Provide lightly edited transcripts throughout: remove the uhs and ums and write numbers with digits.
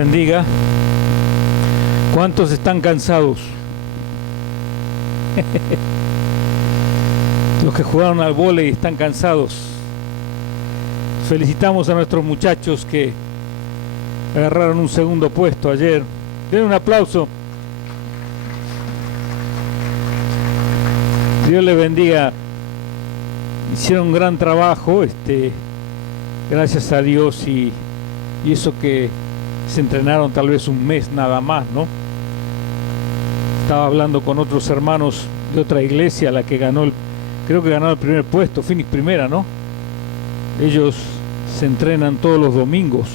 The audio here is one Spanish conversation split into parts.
Bendiga. ¿Cuántos están cansados? Los que jugaron al vóley están cansados. Felicitamos a nuestros muchachos que agarraron un segundo puesto ayer. Den un aplauso. Dios les bendiga. Hicieron un gran trabajo, gracias a Dios, y eso que se entrenaron tal vez un mes nada más, ¿no? Estaba hablando con otros hermanos de otra iglesia, la que ganó, creo que ganó el primer puesto, Phoenix primera, ¿no? Ellos se entrenan todos los domingos,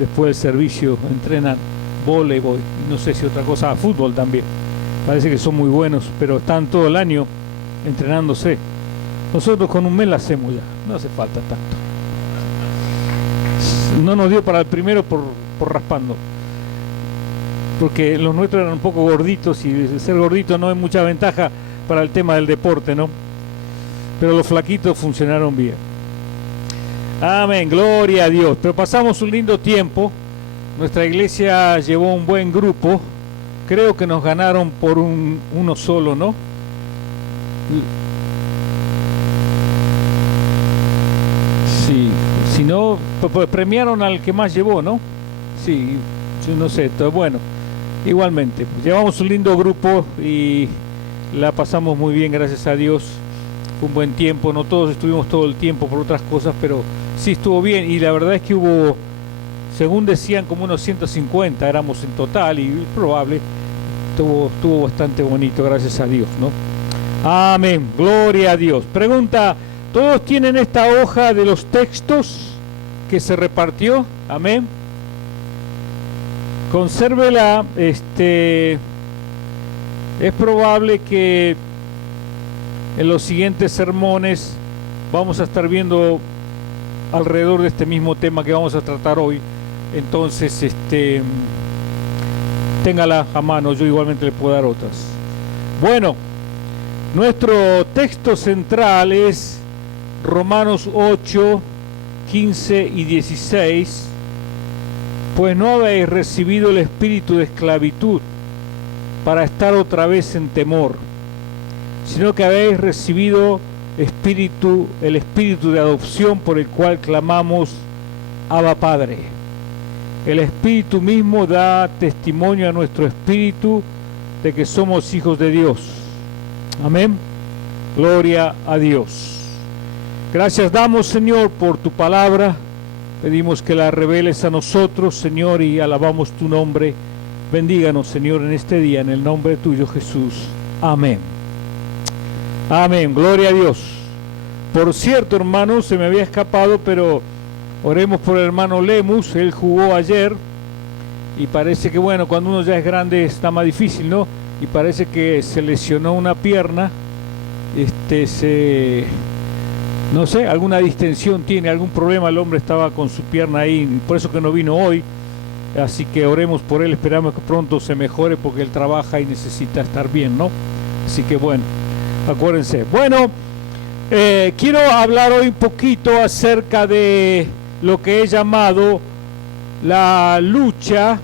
después del servicio, entrenan voleibol, y no sé si otra cosa, fútbol también. Parece que son muy buenos, pero están todo el año entrenándose. Nosotros con un mes la hacemos ya, no hace falta tanto. No nos dio para el primero por raspando, porque los nuestros eran un poco gorditos y ser gordito no es mucha ventaja para el tema del deporte, ¿no? Pero los flaquitos funcionaron bien. Amén, gloria a Dios. Pero pasamos un lindo tiempo. Nuestra iglesia llevó un buen grupo. Creo que nos ganaron por uno solo, ¿no? Sí, si no, pues premiaron al que más llevó, ¿no? Sí, yo no sé, todo bueno. Igualmente, llevamos un lindo grupo y la pasamos muy bien, gracias a Dios. Fue un buen tiempo, no todos estuvimos todo el tiempo por otras cosas, pero sí estuvo bien. Y la verdad es que hubo, según decían, como unos 150 éramos en total, y es probable, estuvo bastante bonito, gracias a Dios, ¿no? Amén, gloria a Dios. Pregunta, ¿todos tienen esta hoja de los textos que se repartió? Amén. Consérvela. Es probable que en los siguientes sermones vamos a estar viendo alrededor de este mismo tema que vamos a tratar hoy. Entonces, téngala a mano, yo igualmente le puedo dar otras. Bueno, nuestro texto central es Romanos 8, 15 y 16. Pues no habéis recibido el espíritu de esclavitud para estar otra vez en temor, sino que habéis recibido el espíritu de adopción por el cual clamamos Abba Padre. El espíritu mismo da testimonio a nuestro espíritu de que somos hijos de Dios. Amén. Gloria a Dios. Gracias damos, Señor, por tu palabra. Pedimos que la reveles a nosotros, Señor, y alabamos tu nombre. Bendíganos, Señor, en este día, en el nombre tuyo, Jesús. Amén. Amén. Gloria a Dios. Por cierto, hermano, se me había escapado, pero oremos por el hermano Lemus. Él jugó ayer y parece que, bueno, cuando uno ya es grande está más difícil, ¿no? Y parece que se lesionó una pierna. No sé, alguna distensión tiene, algún problema, el hombre estaba con su pierna ahí, por eso que no vino hoy, así que oremos por él, esperamos que pronto se mejore porque él trabaja y necesita estar bien, ¿no? Así que bueno, acuérdense. Bueno, quiero hablar hoy un poquito acerca de lo que he llamado la lucha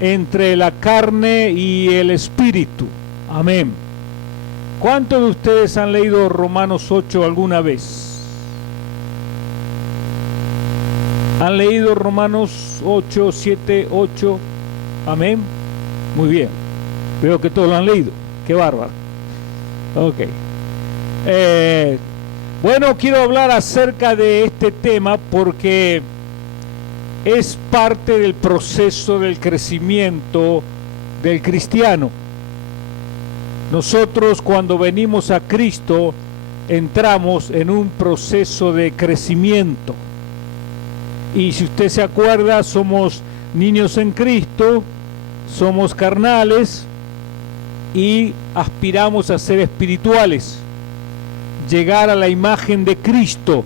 entre la carne y el espíritu. Amén. ¿Cuántos de ustedes han leído Romanos 8 alguna vez? ¿Han leído Romanos 8, 7, 8? Amén. Muy bien. Veo que todos lo han leído. Qué bárbaro. Ok. Bueno, quiero hablar acerca de este tema porque es parte del proceso del crecimiento del cristiano. Nosotros cuando venimos a Cristo entramos en un proceso de crecimiento. Y si usted se acuerda, somos niños en Cristo, somos carnales y aspiramos a ser espirituales, llegar a la imagen de Cristo,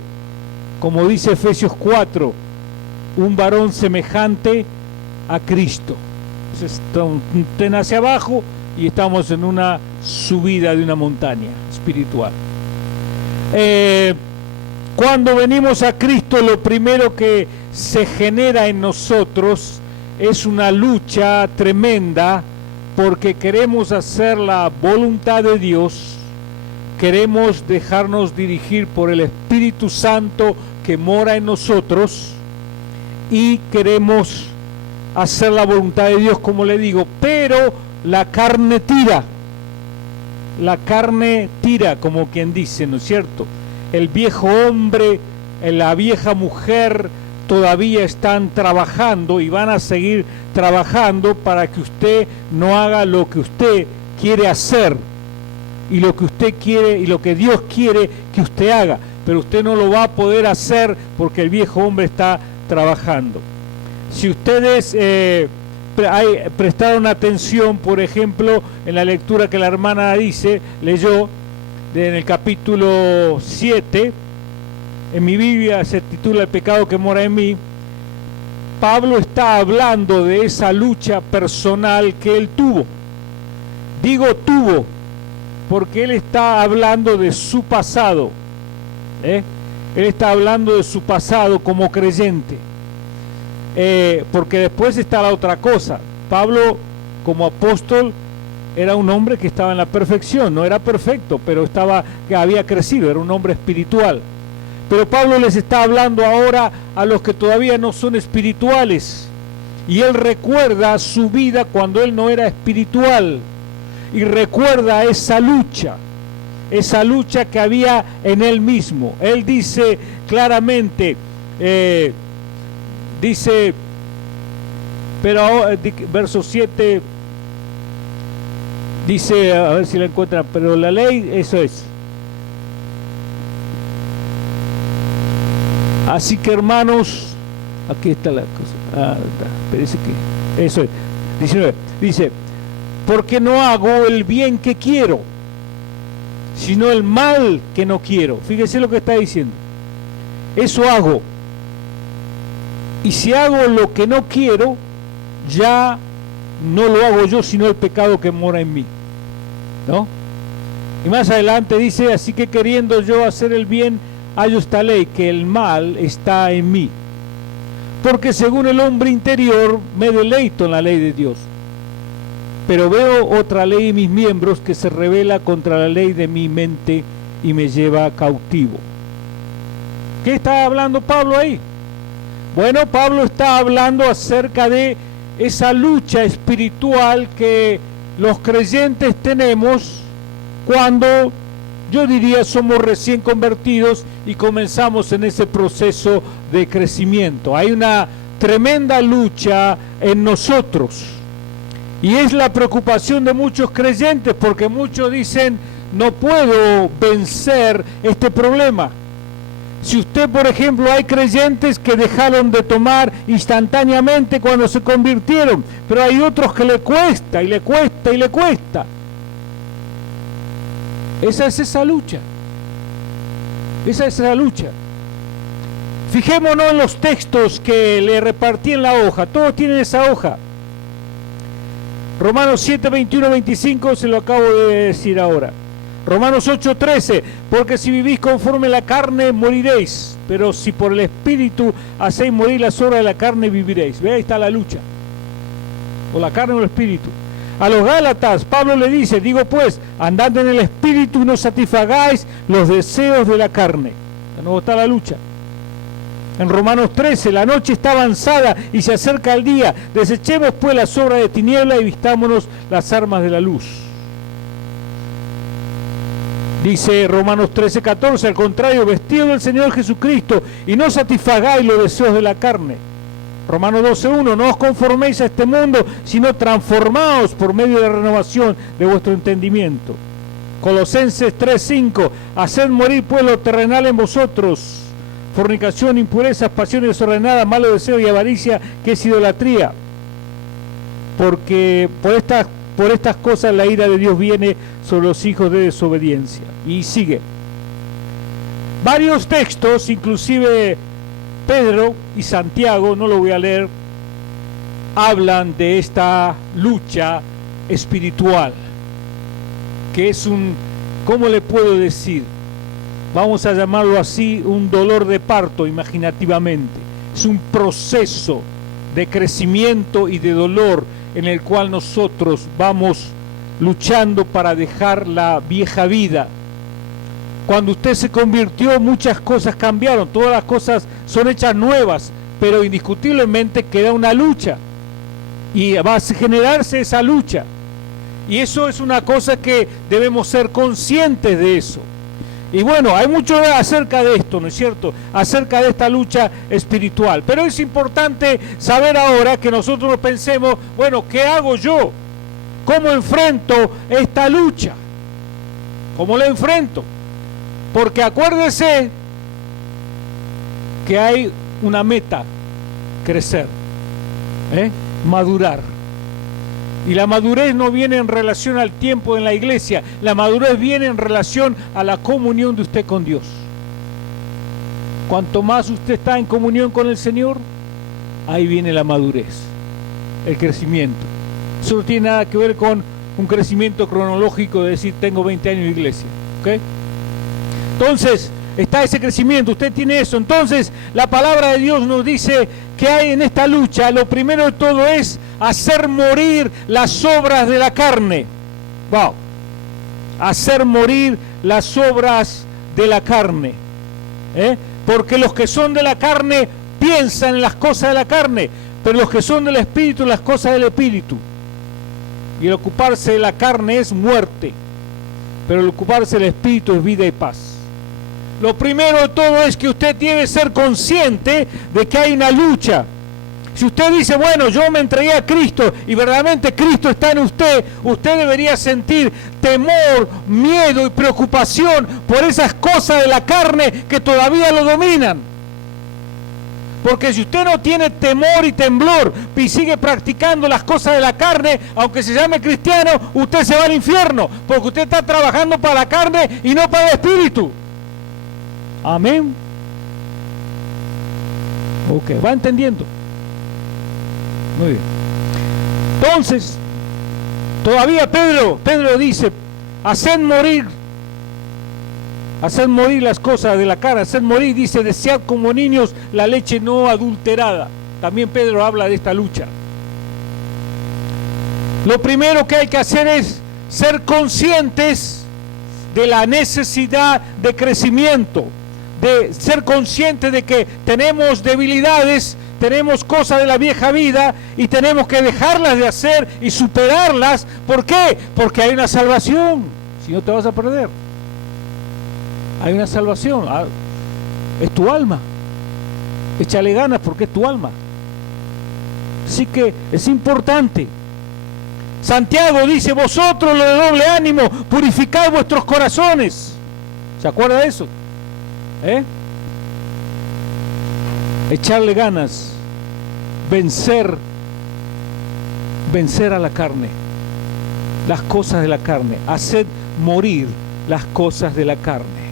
como dice Efesios 4, un varón semejante a Cristo. Entonces, usted nace abajo y estamos en una subida de una montaña espiritual. Cuando venimos a Cristo, lo primero que se genera en nosotros es una lucha tremenda porque queremos hacer la voluntad de Dios, queremos dejarnos dirigir por el Espíritu Santo que mora en nosotros y queremos hacer la voluntad de Dios, como le digo, pero la carne tira, como quien dice, ¿no es cierto? El viejo hombre, la vieja mujer todavía están trabajando y van a seguir trabajando para que usted no haga lo que usted quiere hacer y lo que usted quiere y lo que Dios quiere que usted haga, pero usted no lo va a poder hacer porque el viejo hombre está trabajando. Si ustedes prestaron atención, por ejemplo, en la lectura que la hermana leyó en el capítulo 7, en mi Biblia se titula El pecado que mora en mí. Pablo está hablando de esa lucha personal que él tuvo. Digo tuvo, porque él está hablando de su pasado. Él está hablando de su pasado como creyente. Porque después está la otra cosa. Pablo, como apóstol, era un hombre que estaba en la perfección. No era perfecto, pero había crecido, era un hombre espiritual. Pero Pablo les está hablando ahora a los que todavía no son espirituales. Y él recuerda su vida cuando él no era espiritual. Y recuerda esa lucha que había en él mismo. Él dice claramente, verso 7, dice, a ver si la encuentran, pero la ley, eso es. Así que hermanos, aquí está la cosa, parece que, eso es, 19, dice, porque no hago el bien que quiero, sino el mal que no quiero. Fíjese lo que está diciendo. Eso hago. Y si hago lo que no quiero, ya no lo hago yo, sino el pecado que mora en mí, ¿no? Y más adelante dice, así que queriendo yo hacer el bien, hallo esta ley, que el mal está en mí. Porque según el hombre interior, me deleito en la ley de Dios. Pero veo otra ley en mis miembros que se revela contra la ley de mi mente y me lleva cautivo. ¿Qué está hablando Pablo ahí? Bueno, Pablo está hablando acerca de esa lucha espiritual que los creyentes tenemos cuando, yo diría, somos recién convertidos y comenzamos en ese proceso de crecimiento. Hay una tremenda lucha en nosotros y es la preocupación de muchos creyentes, porque muchos dicen, no puedo vencer este problema. Si usted, por ejemplo, hay creyentes que dejaron de tomar instantáneamente cuando se convirtieron, pero hay otros que le cuesta y le cuesta y le cuesta. Esa es esa lucha. Esa es la lucha. Fijémonos en los textos que le repartí en la hoja. Todos tienen esa hoja. Romanos 7, 21, 25, se lo acabo de decir ahora. Romanos 8, 13, porque si vivís conforme a la carne, moriréis, pero si por el Espíritu hacéis morir las obras de la carne, viviréis. Ve, ahí está la lucha. O la carne o el Espíritu. A los Gálatas, Pablo le dice, digo pues, andad en el Espíritu y no satisfagáis los deseos de la carne. De nuevo está la lucha. En Romanos 13, la noche está avanzada y se acerca el día. Desechemos pues las obras de tiniebla y vistámonos las armas de la luz. Dice Romanos 13, 14, al contrario, vestido del Señor Jesucristo y no satisfagáis los deseos de la carne. Romanos 12, 1, no os conforméis a este mundo, sino transformaos por medio de la renovación de vuestro entendimiento. Colosenses 3, 5, haced morir pues lo terrenal en vosotros, fornicación, impurezas, pasiones desordenadas, malos deseos y avaricia, que es idolatría. Porque por estas cosas la ira de Dios viene sobre los hijos de desobediencia. Y sigue. Varios textos, inclusive Pedro y Santiago, no lo voy a leer, hablan de esta lucha espiritual, que es ¿cómo le puedo decir? Vamos a llamarlo así, un dolor de parto imaginativamente. Es un proceso de crecimiento y de dolor en el cual nosotros vamos luchando para dejar la vieja vida. Cuando usted se convirtió, muchas cosas cambiaron, todas las cosas son hechas nuevas, pero indiscutiblemente queda una lucha y va a generarse esa lucha. Y eso es una cosa que debemos ser conscientes de eso. Y bueno, hay mucho acerca de esto, ¿no es cierto? Acerca de esta lucha espiritual. Pero es importante saber ahora que nosotros pensemos, bueno, ¿qué hago yo? ¿Cómo enfrento esta lucha? ¿Cómo la enfrento? Porque acuérdese que hay una meta, crecer, madurar. Y la madurez no viene en relación al tiempo en la iglesia, la madurez viene en relación a la comunión de usted con Dios. Cuanto más usted está en comunión con el Señor, ahí viene la madurez, el crecimiento. Eso no tiene nada que ver con un crecimiento cronológico de decir tengo 20 años de iglesia, ¿ok? Entonces, está ese crecimiento, usted tiene eso. Entonces, la palabra de Dios nos dice que hay en esta lucha, lo primero de todo es hacer morir las obras de la carne. Wow. Hacer morir las obras de la carne. Porque los que son de la carne piensan en las cosas de la carne, pero los que son del Espíritu, las cosas del Espíritu. Y el ocuparse de la carne es muerte, pero el ocuparse del Espíritu es vida y paz. Lo primero de todo es que usted tiene que ser consciente de que hay una lucha. Si usted dice, bueno, yo me entregué a Cristo y verdaderamente Cristo está en usted, usted debería sentir temor, miedo y preocupación por esas cosas de la carne que todavía lo dominan. Porque si usted no tiene temor y temblor y sigue practicando las cosas de la carne, aunque se llame cristiano, usted se va al infierno, porque usted está trabajando para la carne y no para el Espíritu. Amén. Ok, ¿va entendiendo? Muy bien. Entonces, todavía Pedro dice, haced morir las cosas de la carne, haced morir, dice, desead como niños la leche no adulterada. También Pedro habla de esta lucha. Lo primero que hay que hacer es ser conscientes de la necesidad de crecimiento, de ser conscientes de que tenemos debilidades, tenemos cosas de la vieja vida y tenemos que dejarlas de hacer y superarlas. ¿Por qué? Porque hay una salvación, si no te vas a perder. Hay una salvación, es tu alma. Échale ganas porque es tu alma. Así que es importante. Santiago dice, vosotros los de doble ánimo, purificad vuestros corazones. ¿Se acuerda de eso? Echarle ganas, vencer a la carne, las cosas de la carne, hacer morir las cosas de la carne.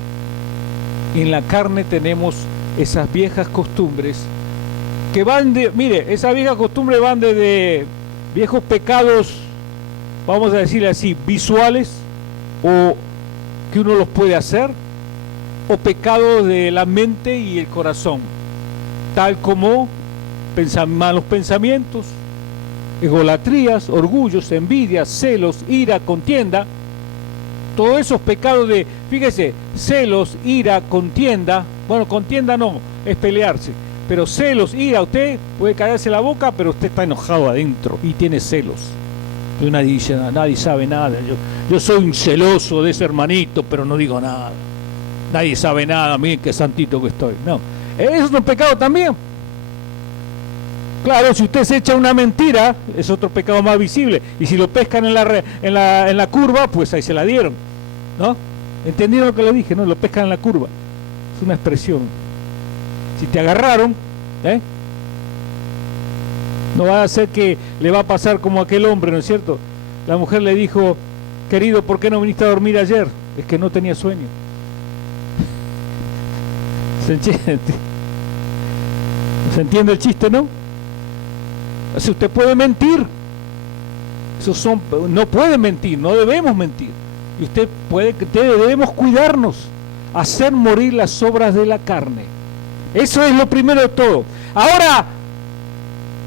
En la carne tenemos esas viejas costumbres que van de, mire, esas viejas costumbres van desde viejos pecados, vamos a decirle así, visuales, o que uno los puede hacer, o pecados de la mente y el corazón, tal como malos pensamientos, egolatrías, orgullos, envidias, celos, ira, contienda. Todos esos pecados de, fíjese, celos, ira, contienda. Bueno, contienda no, es pelearse. Pero celos, ira, usted puede callarse la boca, pero usted está enojado adentro y tiene celos. Y nadie sabe nada. Yo soy un celoso de ese hermanito, pero no digo nada. Nadie sabe nada, miren qué santito que estoy. No, eso es un pecado también. Claro, si usted se echa una mentira, es otro pecado más visible. Y si lo pescan en la curva, pues ahí se la dieron, ¿no? ¿Entendieron lo que le dije? No, lo pescan en la curva. Es una expresión. Si te agarraron, no va a ser que le va a pasar como aquel hombre, ¿no es cierto? La mujer le dijo, querido, ¿por qué no viniste a dormir ayer? Es que no tenía sueño. ¿Se entiende? ¿Se entiende el chiste, no? Si usted puede mentir, no puede mentir, no debemos mentir. Y debemos cuidarnos, hacer morir las obras de la carne. Eso es lo primero de todo. Ahora,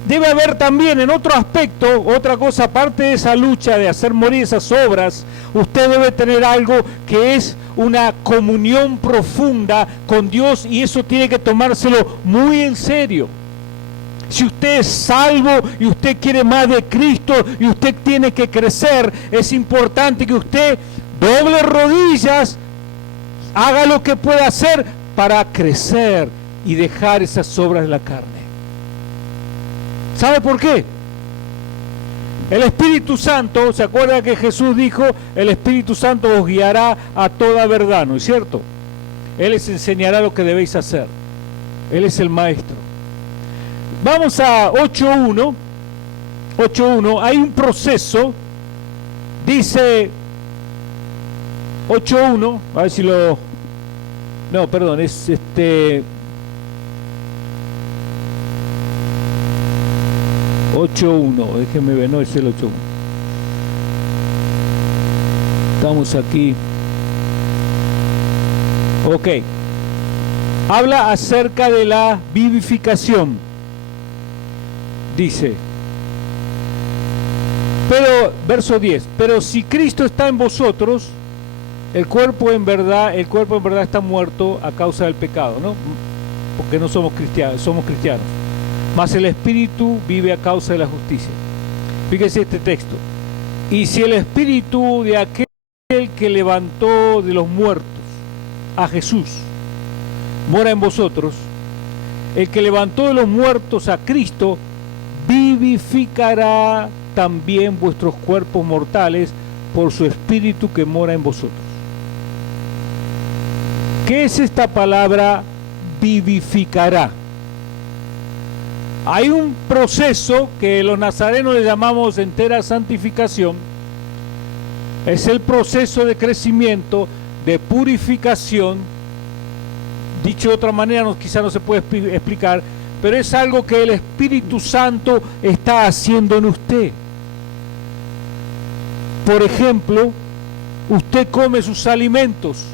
debe haber también en otro aspecto, otra cosa, aparte de esa lucha de hacer morir esas obras, usted debe tener algo que es una comunión profunda con Dios, y eso tiene que tomárselo muy en serio. Si usted es salvo y usted quiere más de Cristo y usted tiene que crecer, es importante que usted doble rodillas, haga lo que pueda hacer para crecer y dejar esas obras de la carne. ¿Sabe por qué? El Espíritu Santo, ¿se acuerda que Jesús dijo, el Espíritu Santo os guiará a toda verdad, ¿no es cierto? Él les enseñará lo que debéis hacer. Él es el Maestro. Vamos a 8.1. 8.1, hay un proceso, dice 8.1, a ver si lo... No, perdón, es 8.1, déjenme ver, no es el 8.1. Estamos aquí. Ok. Habla acerca de la vivificación. Dice, pero, verso 10, pero si Cristo está en vosotros, el cuerpo en verdad está muerto a causa del pecado, ¿no? Porque no somos cristianos, mas el Espíritu vive a causa de la justicia. Fíjese este texto. Y si el Espíritu de aquel que levantó de los muertos a Jesús mora en vosotros, el que levantó de los muertos a Cristo vivificará también vuestros cuerpos mortales por su Espíritu que mora en vosotros. ¿Qué es esta palabra vivificará? Hay un proceso que los nazarenos le llamamos entera santificación. Es el proceso de crecimiento, de purificación. Dicho de otra manera, quizá no se puede explicar, pero es algo que el Espíritu Santo está haciendo en usted. Por ejemplo, usted come sus alimentos.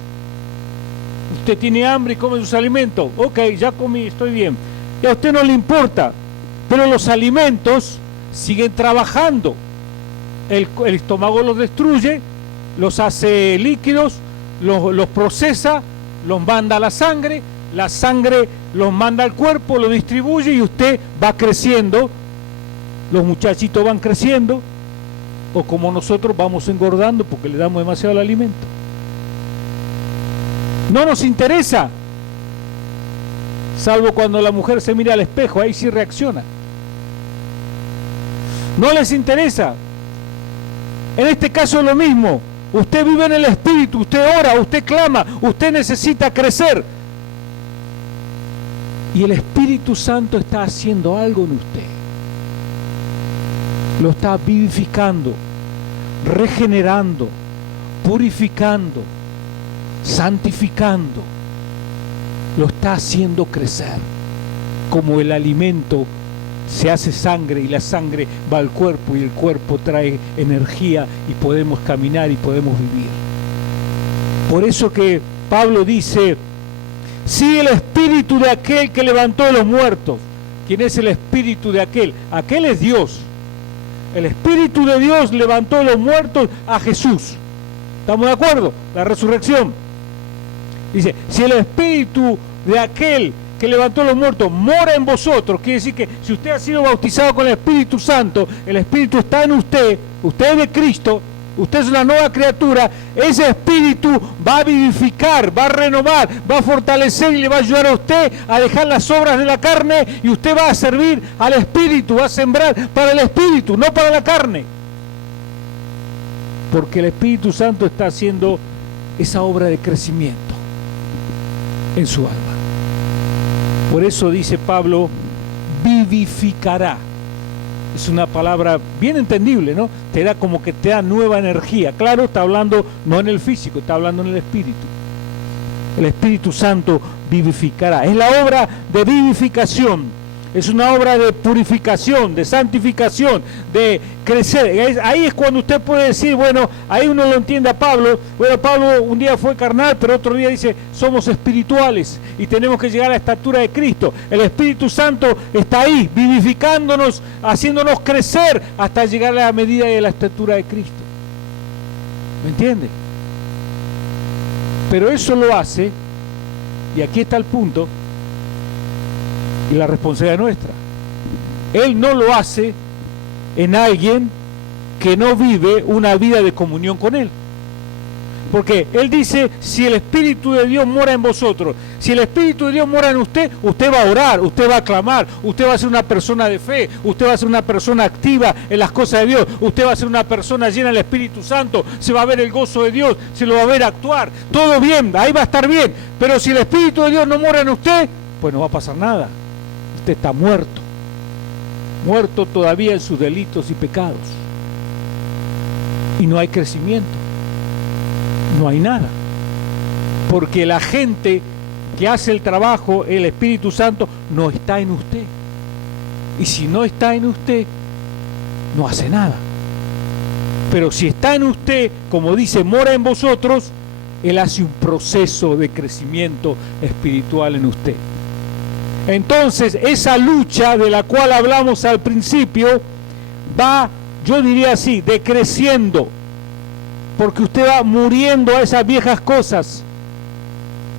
Usted tiene hambre y come sus alimentos. Ok, ya comí, estoy bien. Y a usted no le importa, pero los alimentos siguen trabajando. El estómago los destruye, los hace líquidos, los procesa, los manda a la sangre los manda al cuerpo, los distribuye y usted va creciendo. Los muchachitos van creciendo, o como nosotros vamos engordando porque le damos demasiado alimento. No nos interesa, salvo cuando la mujer se mira al espejo, ahí sí reacciona. No les interesa. En este caso es lo mismo. Usted vive en el Espíritu, usted ora, usted clama, usted necesita crecer. Y el Espíritu Santo está haciendo algo en usted. Lo está vivificando, regenerando, purificando, santificando. Lo está haciendo crecer. Como el alimento se hace sangre y la sangre va al cuerpo y el cuerpo trae energía y podemos caminar y podemos vivir. Por eso que Pablo dice, si el espíritu de aquel que levantó de los muertos, ¿quién es el espíritu de aquel? Aquel es Dios. El espíritu de Dios levantó de los muertos a Jesús. ¿Estamos de acuerdo? La resurrección. Dice, si el espíritu de aquel que levantó los muertos mora en vosotros, quiere decir que si usted ha sido bautizado con el Espíritu Santo, el Espíritu está en usted, usted es de Cristo, usted es una nueva criatura, ese Espíritu va a vivificar, va a renovar, va a fortalecer y le va a ayudar a usted a dejar las obras de la carne, y usted va a servir al Espíritu, va a sembrar para el Espíritu, no para la carne. Porque el Espíritu Santo está haciendo esa obra de crecimiento en su alma. Por eso dice Pablo, vivificará. Es una palabra bien entendible, ¿no? Te da como que te da nueva energía. Claro, está hablando no en el físico, está hablando en el Espíritu. El Espíritu Santo vivificará. Es la obra de vivificación. Es una obra de purificación, de santificación, de crecer. Ahí es cuando usted puede decir, bueno, ahí uno lo entiende a Pablo. Bueno, Pablo un día fue carnal, pero otro día dice, somos espirituales y tenemos que llegar a la estatura de Cristo. El Espíritu Santo está ahí, vivificándonos, haciéndonos crecer hasta llegar a la medida de la estatura de Cristo. ¿Me entiende? Pero eso lo hace, y aquí está el punto, y la responsabilidad nuestra. Él no lo hace en alguien que no vive una vida de comunión con Él. Porque Él dice, si el Espíritu de Dios mora en vosotros, si el Espíritu de Dios mora en usted, usted va a orar, usted va a clamar, usted va a ser una persona de fe, usted va a ser una persona activa en las cosas de Dios, usted va a ser una persona llena del Espíritu Santo, se va a ver el gozo de Dios, se lo va a ver actuar, todo bien, ahí va a estar bien. Pero si el Espíritu de Dios no mora en usted, pues no va a pasar nada. Usted está muerto, muerto todavía en sus delitos y pecados. Y no hay crecimiento, no hay nada. Porque la gente que hace el trabajo, el Espíritu Santo, no está en usted. Y si no está en usted, no hace nada. Pero si está en usted, como dice, mora en vosotros, Él hace un proceso de crecimiento espiritual en usted. Entonces, esa lucha de la cual hablamos al principio va, yo diría así, decreciendo, porque usted va muriendo a esas viejas cosas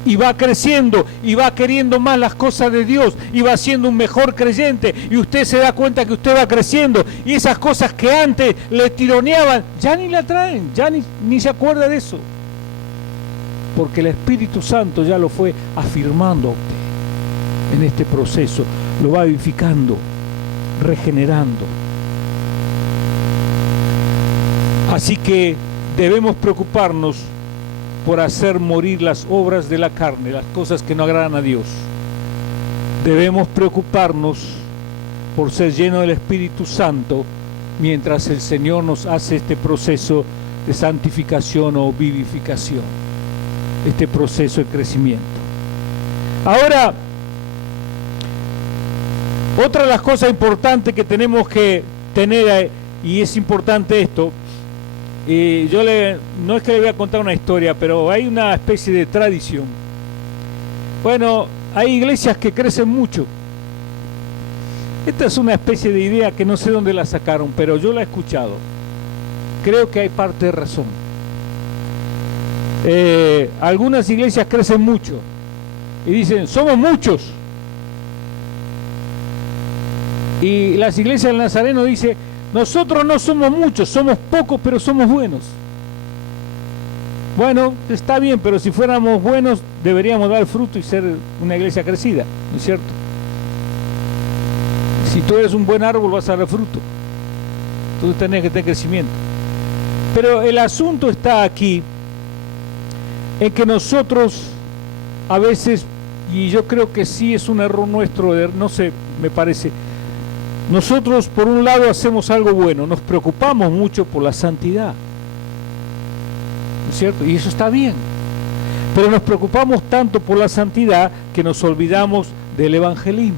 y va creciendo y va queriendo más las cosas de Dios y va siendo un mejor creyente, y usted se da cuenta que usted va creciendo y esas cosas que antes le tironeaban ya ni la traen, ya ni se acuerda de eso, porque el Espíritu Santo ya lo fue afirmando a usted. En este proceso lo va vivificando, regenerando. Así que debemos preocuparnos por hacer morir las obras de la carne, las cosas que no agradan a Dios. Debemos preocuparnos por ser llenos del Espíritu Santo mientras el Señor nos hace este proceso de santificación o vivificación, este proceso de crecimiento. Ahora, otra de las cosas importantes que tenemos que tener, y es importante esto, y no es que le voy a contar una historia, pero hay una especie de tradición. Bueno, hay iglesias que crecen mucho. Esta es una especie de idea que no sé dónde la sacaron, pero yo la he escuchado. Creo que hay parte de razón. Algunas iglesias crecen mucho y dicen, somos muchos. Y las iglesias del Nazareno dicen, nosotros no somos muchos, somos pocos, pero somos buenos. Bueno, está bien, pero si fuéramos buenos, deberíamos dar fruto y ser una iglesia crecida, ¿no es cierto? Si tú eres un buen árbol, vas a dar fruto. Tú tenés que tener crecimiento. Pero el asunto está aquí, en que nosotros, a veces, y yo creo que sí es un error nuestro, no sé, me parece, nosotros por un lado hacemos algo bueno, nos preocupamos mucho por la santidad, ¿no es cierto? Y eso está bien, pero nos preocupamos tanto por la santidad que nos olvidamos del evangelismo.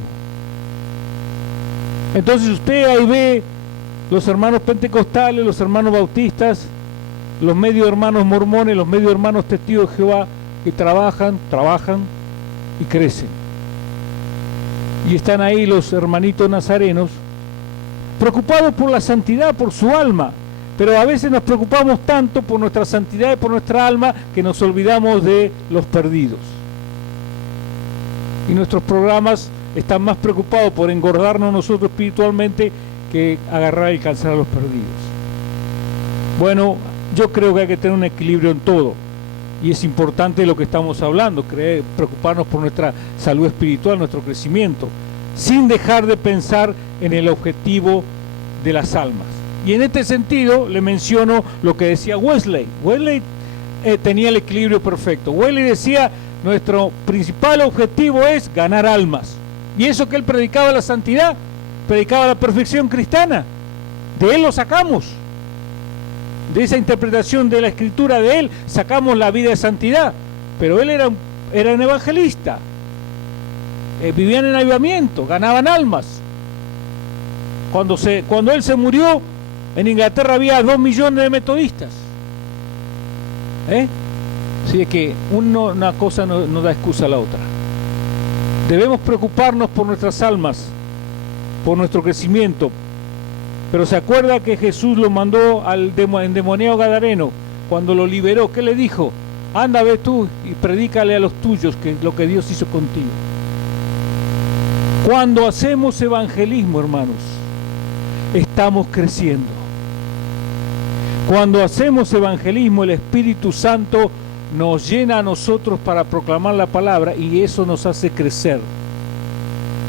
Entonces usted ahí ve los hermanos pentecostales, los hermanos bautistas, los medio hermanos mormones, los medio hermanos testigos de Jehová, que trabajan y crecen. Y están ahí los hermanitos nazarenos, preocupados por la santidad, por su alma, pero a veces nos preocupamos tanto por nuestra santidad y por nuestra alma que nos olvidamos de los perdidos. Y nuestros programas están más preocupados por engordarnos nosotros espiritualmente que agarrar y alcanzar a los perdidos. Bueno, yo creo que hay que tener un equilibrio en todo. Y es importante lo que estamos hablando, preocuparnos por nuestra salud espiritual, nuestro crecimiento, sin dejar de pensar en el objetivo de las almas. Y en este sentido le menciono lo que decía Wesley. Wesley tenía el equilibrio perfecto. Wesley decía, nuestro principal objetivo es ganar almas. Y eso que él predicaba la santidad, predicaba la perfección cristiana. De él lo sacamos. De esa interpretación de la escritura de él sacamos la vida de santidad, pero él era un evangelista. vivían en avivamiento, ganaban almas. Cuando él se murió, en Inglaterra había 2 millones de metodistas. Así que una cosa no da excusa a la otra. Debemos preocuparnos por nuestras almas, por nuestro crecimiento. Pero se acuerda que Jesús lo mandó al endemoniado gadareno, cuando lo liberó, ¿qué le dijo? Anda, ve tú y predícale a los tuyos lo que Dios hizo contigo. Cuando hacemos evangelismo, hermanos, estamos creciendo. Cuando hacemos evangelismo, el Espíritu Santo nos llena a nosotros para proclamar la palabra y eso nos hace crecer.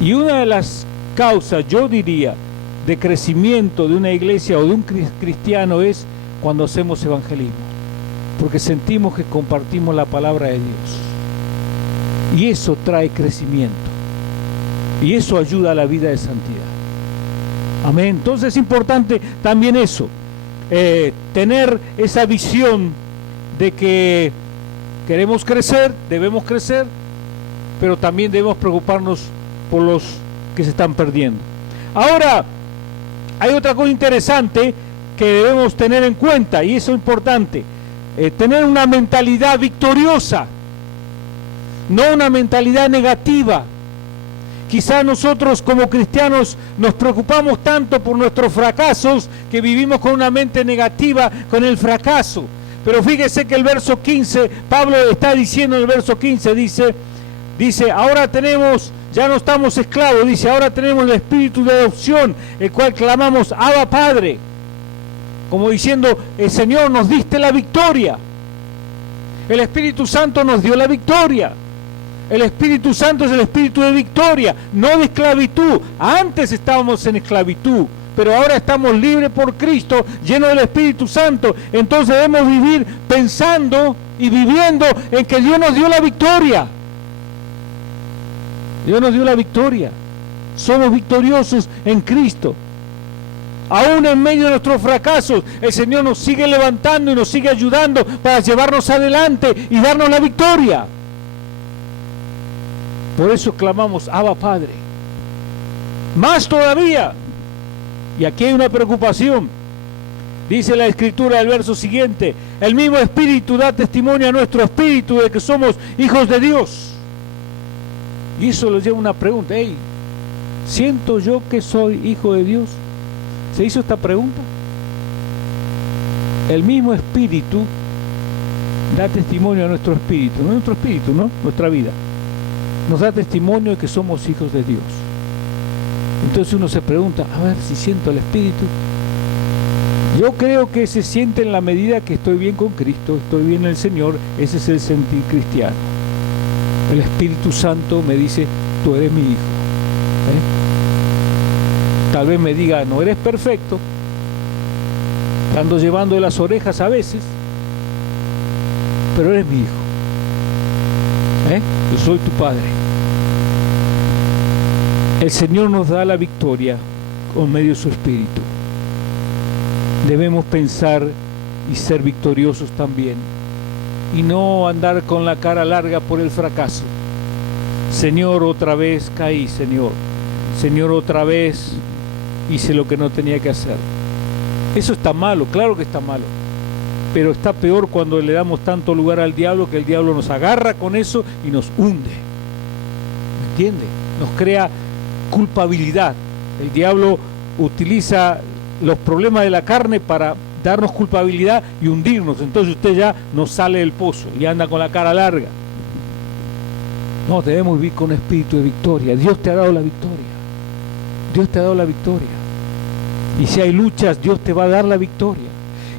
Y una de las causas, yo diría, de crecimiento de una iglesia o de un cristiano es cuando hacemos evangelismo, porque sentimos que compartimos la palabra de Dios y eso trae crecimiento y eso ayuda a la vida de santidad. Amén. Entonces es importante también eso, tener esa visión de que queremos crecer, debemos crecer, pero también debemos preocuparnos por los que se están perdiendo. Ahora, hay otra cosa interesante que debemos tener en cuenta, y eso es importante, tener una mentalidad victoriosa, no una mentalidad negativa. Quizás nosotros como cristianos nos preocupamos tanto por nuestros fracasos que vivimos con una mente negativa con el fracaso. Pero fíjese que el verso 15, Pablo está diciendo en el verso 15, dice, ahora tenemos, ya no estamos esclavos, dice, ahora tenemos el espíritu de adopción, el cual clamamos, Abba Padre. Como diciendo, el Señor, nos diste la victoria. El Espíritu Santo nos dio la victoria. El Espíritu Santo es el espíritu de victoria, no de esclavitud. Antes estábamos en esclavitud, pero ahora estamos libres por Cristo, llenos del Espíritu Santo. Entonces debemos vivir pensando y viviendo en que Dios nos dio la victoria. Dios nos dio la victoria. Somos victoriosos en Cristo. Aún en medio de nuestros fracasos, el Señor nos sigue levantando y nos sigue ayudando para llevarnos adelante y darnos la victoria. Por eso clamamos, Abba Padre. Más todavía, y aquí hay una preocupación, dice la Escritura del verso siguiente, el mismo Espíritu da testimonio a nuestro espíritu de que somos hijos de Dios. Y eso nos lleva a una pregunta, ¿siento yo que soy hijo de Dios? ¿Se hizo esta pregunta? El mismo Espíritu da testimonio a nuestro espíritu, no nuestro espíritu, ¿no? Nuestra vida. Nos da testimonio de que somos hijos de Dios. Entonces uno se pregunta, a ver si siento el Espíritu. Yo creo que se siente en la medida que estoy bien con Cristo, estoy bien en el Señor. Ese es el sentir cristiano. El Espíritu Santo me dice, tú eres mi hijo. Tal vez me diga, no eres perfecto, te ando llevando de las orejas a veces, pero eres mi hijo. Yo soy tu Padre. El Señor nos da la victoria con medio de su Espíritu. Debemos pensar y ser victoriosos también y no andar con la cara larga por el fracaso. Señor, otra vez caí, Señor. Señor, otra vez hice lo que no tenía que hacer. Eso está malo, claro que está malo. Pero está peor cuando le damos tanto lugar al diablo que el diablo nos agarra con eso y nos hunde. ¿Me entiende? Nos crea culpabilidad. El diablo utiliza los problemas de la carne para darnos culpabilidad y hundirnos. Entonces usted ya no sale del pozo y anda con la cara larga. No, debemos vivir con espíritu de victoria. Dios te ha dado la victoria. Dios te ha dado la victoria. Y si hay luchas, Dios te va a dar la victoria.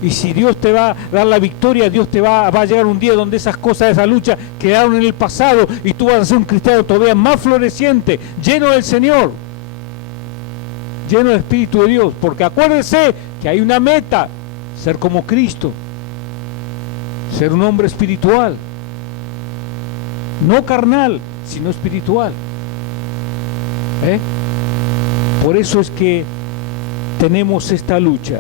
Y si Dios te va a dar la victoria, Dios te va a llegar un día donde esas cosas, esa lucha quedaron en el pasado y tú vas a ser un cristiano todavía más floreciente, lleno del Señor, lleno del Espíritu de Dios. Porque acuérdense que hay una meta, ser como Cristo, ser un hombre espiritual, no carnal, sino espiritual. Por eso es que tenemos esta lucha.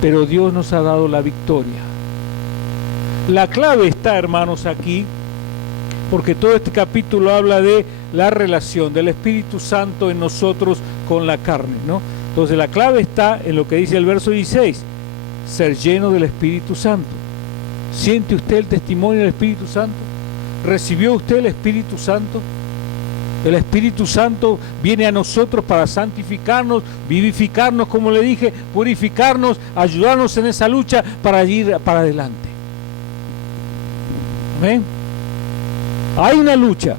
Pero Dios nos ha dado la victoria. La clave está, hermanos, aquí, porque todo este capítulo habla de la relación del Espíritu Santo en nosotros con la carne, ¿no? Entonces la clave está en lo que dice el verso 16, ser lleno del Espíritu Santo. ¿Siente usted el testimonio del Espíritu Santo? ¿Recibió usted el Espíritu Santo? El Espíritu Santo viene a nosotros para santificarnos, vivificarnos, como le dije, purificarnos, ayudarnos en esa lucha para ir para adelante. ¿Amén? Hay una lucha.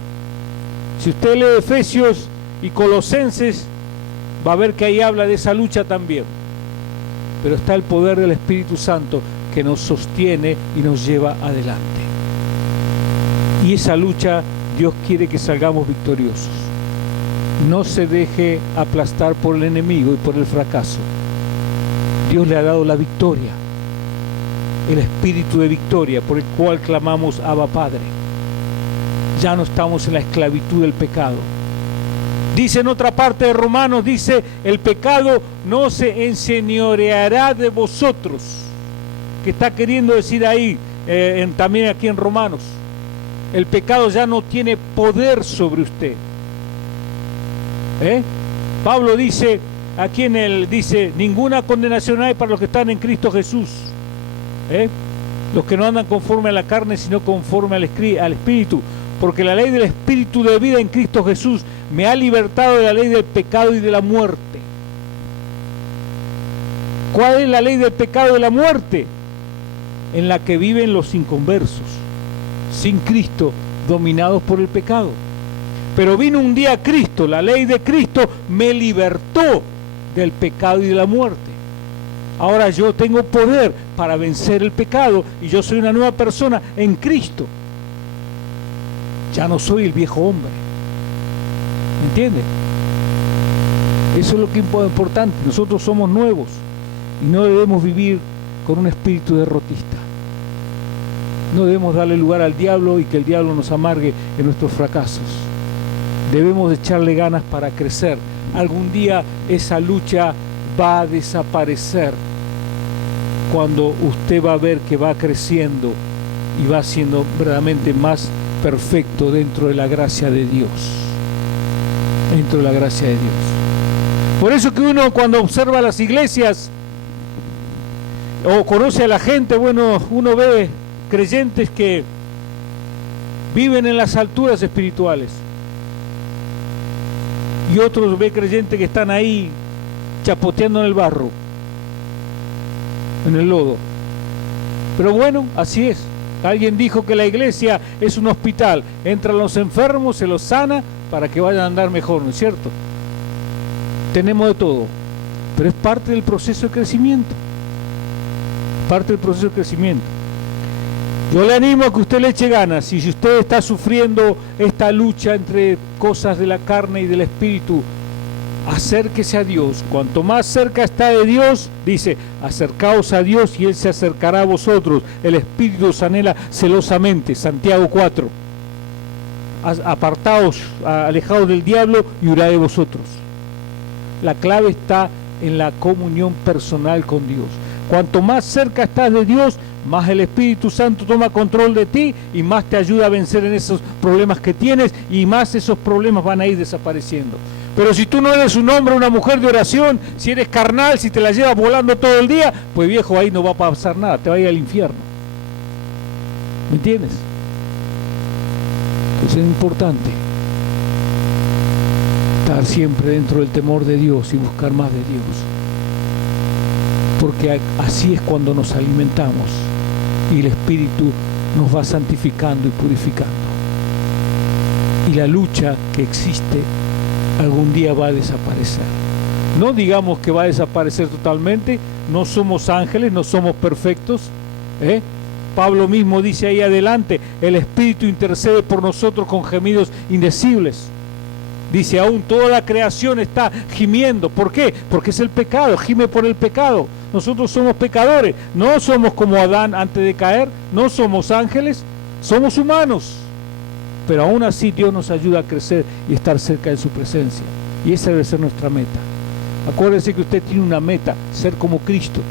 Si usted lee Efesios y Colosenses, va a ver que ahí habla de esa lucha también. Pero está el poder del Espíritu Santo que nos sostiene y nos lleva adelante. Y esa lucha Dios quiere que salgamos victoriosos. No se deje aplastar por el enemigo y por el fracaso. Dios le ha dado la victoria, el espíritu de victoria por el cual clamamos Abba Padre. Ya no estamos en la esclavitud del pecado. Dice en otra parte de Romanos, dice, el pecado no se enseñoreará de vosotros. ¿Qué está queriendo decir ahí, también aquí en Romanos? El pecado ya no tiene poder sobre usted. Pablo dice, aquí dice, ninguna condenación hay para los que están en Cristo Jesús. Los que no andan conforme a la carne, sino conforme al Espíritu. Porque la ley del Espíritu de vida en Cristo Jesús me ha libertado de la ley del pecado y de la muerte. ¿Cuál es la ley del pecado y de la muerte? En la que viven los inconversos, sin Cristo, dominados por el pecado. Pero vino un día Cristo, la ley de Cristo me libertó del pecado y de la muerte. Ahora yo tengo poder para vencer el pecado y yo soy una nueva persona en Cristo. Ya no soy el viejo hombre. ¿Me entienden? Eso es lo que es importante. Nosotros somos nuevos y no debemos vivir con un espíritu derrotista. No debemos darle lugar al diablo y que el diablo nos amargue en nuestros fracasos. Debemos echarle ganas para crecer. Algún día esa lucha va a desaparecer cuando usted va a ver que va creciendo y va siendo verdaderamente más perfecto dentro de la gracia de Dios. Dentro de la gracia de Dios. Por eso que uno cuando observa las iglesias o conoce a la gente, bueno, uno ve creyentes que viven en las alturas espirituales y otros ve creyentes que están ahí chapoteando en el barro, en el lodo. Pero bueno, así es. Alguien dijo que la iglesia es un hospital, entran los enfermos, se los sana para que vayan a andar mejor, ¿no es cierto? Tenemos de todo, pero es parte del proceso de crecimiento. Parte del proceso de crecimiento. Yo le animo a que usted le eche ganas, y si usted está sufriendo esta lucha entre cosas de la carne y del espíritu, acérquese a Dios. Cuanto más cerca está de Dios, dice, acercaos a Dios y Él se acercará a vosotros. El Espíritu os anhela celosamente. Santiago 4. Apartaos, alejaos del diablo y huirá de vosotros. La clave está en la comunión personal con Dios. Cuanto más cerca estás de Dios, más el Espíritu Santo toma control de ti y más te ayuda a vencer en esos problemas que tienes y más esos problemas van a ir desapareciendo. Pero si tú no eres un hombre o una mujer de oración, si eres carnal, si te la llevas volando todo el día, pues viejo, ahí no va a pasar nada, te va a ir al infierno. ¿Me entiendes? Entonces es importante estar siempre dentro del temor de Dios y buscar más de Dios. Porque así es cuando nos alimentamos y el Espíritu nos va santificando y purificando. Y la lucha que existe algún día va a desaparecer. No digamos que va a desaparecer totalmente, no somos ángeles, no somos perfectos. Pablo mismo dice ahí adelante, el Espíritu intercede por nosotros con gemidos indecibles. Dice, aún toda la creación está gimiendo. ¿Por qué? Porque es el pecado, gime por el pecado. Nosotros somos pecadores, no somos como Adán antes de caer, no somos ángeles, somos humanos. Pero aún así Dios nos ayuda a crecer y estar cerca de su presencia. Y esa debe ser nuestra meta. Acuérdese que usted tiene una meta, ser como Cristo.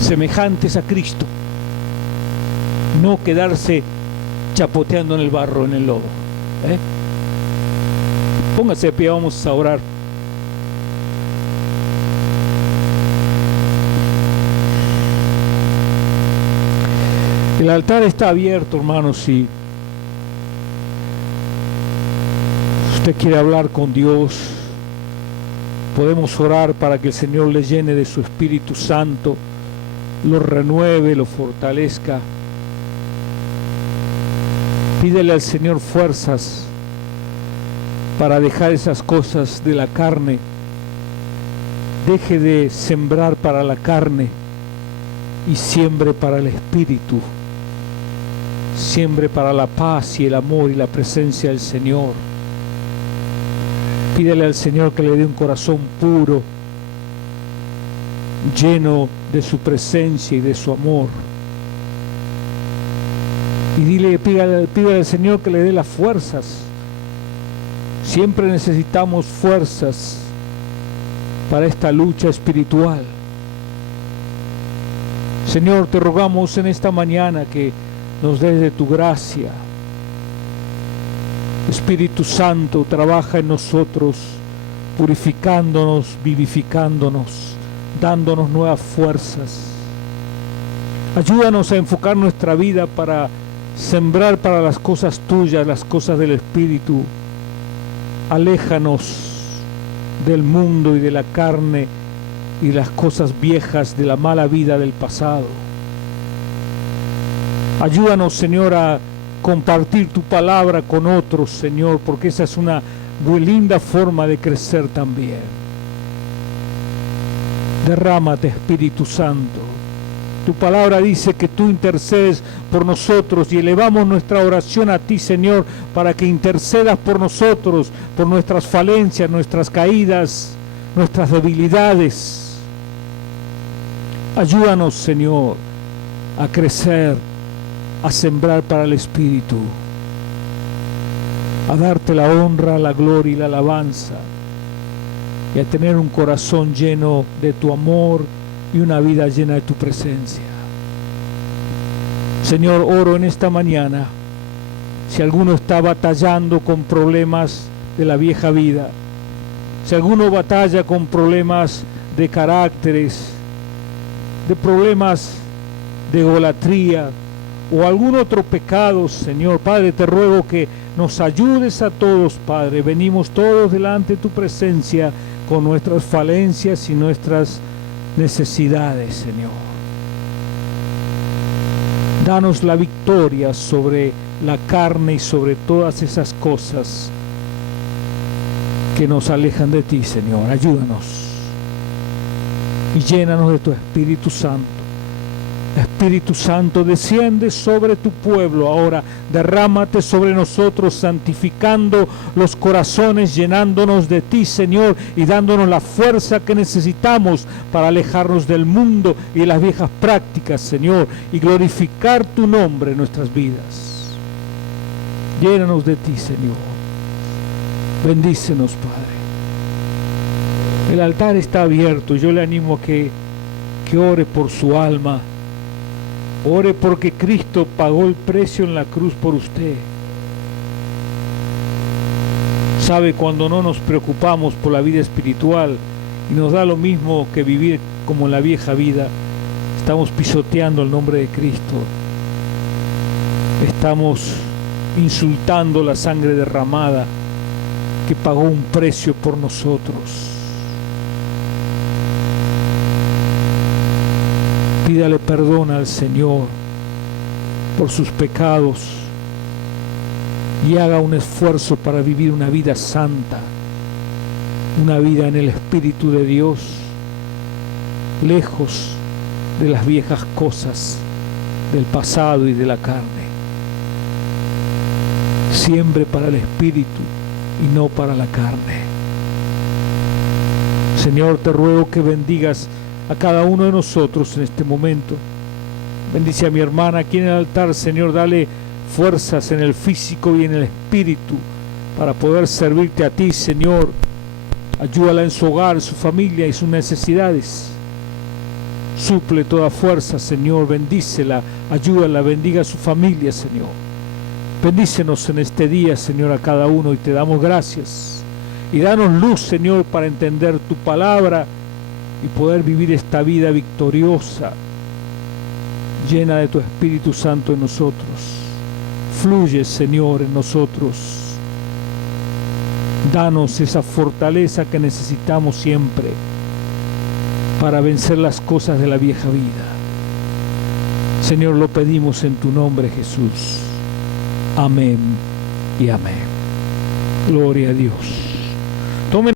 Semejantes a Cristo. No quedarse chapoteando en el barro, en el lodo. Póngase de pie, vamos a orar. El altar está abierto, hermanos, si usted quiere hablar con Dios, podemos orar para que el Señor le llene de su Espíritu Santo, lo renueve, lo fortalezca. Pídele al Señor fuerzas para dejar esas cosas de la carne. Deje de sembrar para la carne y siembre para el Espíritu. Siembre para la paz y el amor y la presencia del Señor. Pídele al Señor que le dé un corazón puro, lleno de su presencia y de su amor. Y pídale al Señor que le dé las fuerzas. Siempre necesitamos fuerzas para esta lucha espiritual. Señor, te rogamos en esta mañana que nos des de tu gracia. Espíritu Santo, trabaja en nosotros, purificándonos, vivificándonos, dándonos nuevas fuerzas. Ayúdanos a enfocar nuestra vida para sembrar para las cosas tuyas, las cosas del Espíritu. Aléjanos del mundo y de la carne y las cosas viejas de la mala vida del pasado. Ayúdanos, Señor, a compartir tu palabra con otros, Señor, porque esa es una muy linda forma de crecer también. Derrámate, Espíritu Santo. Tu palabra dice que tú intercedes por nosotros y elevamos nuestra oración a ti, Señor, para que intercedas por nosotros, por nuestras falencias, nuestras caídas, nuestras debilidades. Ayúdanos, Señor, a crecer, a sembrar para el Espíritu, a darte la honra, la gloria y la alabanza, y a tener un corazón lleno de tu amor y una vida llena de tu presencia. Señor, oro en esta mañana, si alguno está batallando con problemas de la vieja vida, si alguno batalla con problemas de caracteres, de problemas de idolatría o algún otro pecado, Señor, Padre, te ruego que nos ayudes a todos, Padre. Venimos todos delante de tu presencia con nuestras falencias y nuestras necesidades, Señor. Danos la victoria sobre la carne y sobre todas esas cosas que nos alejan de ti, Señor. Ayúdanos y llénanos de tu Espíritu Santo. Espíritu Santo, desciende sobre tu pueblo ahora, derrámate sobre nosotros, santificando los corazones, llenándonos de ti, Señor, y dándonos la fuerza que necesitamos para alejarnos del mundo y de las viejas prácticas, Señor, y glorificar tu nombre en nuestras vidas. Llénanos de ti, Señor. Bendícenos, Padre. El altar está abierto. Yo le animo a que ore por su alma. Ore porque Cristo pagó el precio en la cruz por usted. Sabe, cuando no nos preocupamos por la vida espiritual y nos da lo mismo que vivir como en la vieja vida, estamos pisoteando el nombre de Cristo. Estamos insultando la sangre derramada que pagó un precio por nosotros. Pídale perdón al Señor por sus pecados y haga un esfuerzo para vivir una vida santa, una vida en el Espíritu de Dios, lejos de las viejas cosas del pasado y de la carne. Siembre para el Espíritu y no para la carne. Señor, te ruego que bendigas a cada uno de nosotros en este momento. Bendice a mi hermana aquí en el altar, Señor. Dale fuerzas en el físico y en el espíritu para poder servirte a ti, Señor. Ayúdala en su hogar, su familia y sus necesidades. Suple toda fuerza, Señor. Bendícela, ayúdala, bendiga a su familia, Señor. Bendícenos en este día, Señor, a cada uno, y te damos gracias. Y danos luz, Señor, para entender tu palabra y poder vivir esta vida victoriosa, llena de tu Espíritu Santo en nosotros. Fluye, Señor, en nosotros. Danos esa fortaleza que necesitamos siempre para vencer las cosas de la vieja vida. Señor, lo pedimos en tu nombre, Jesús. Amén y amén. Gloria a Dios.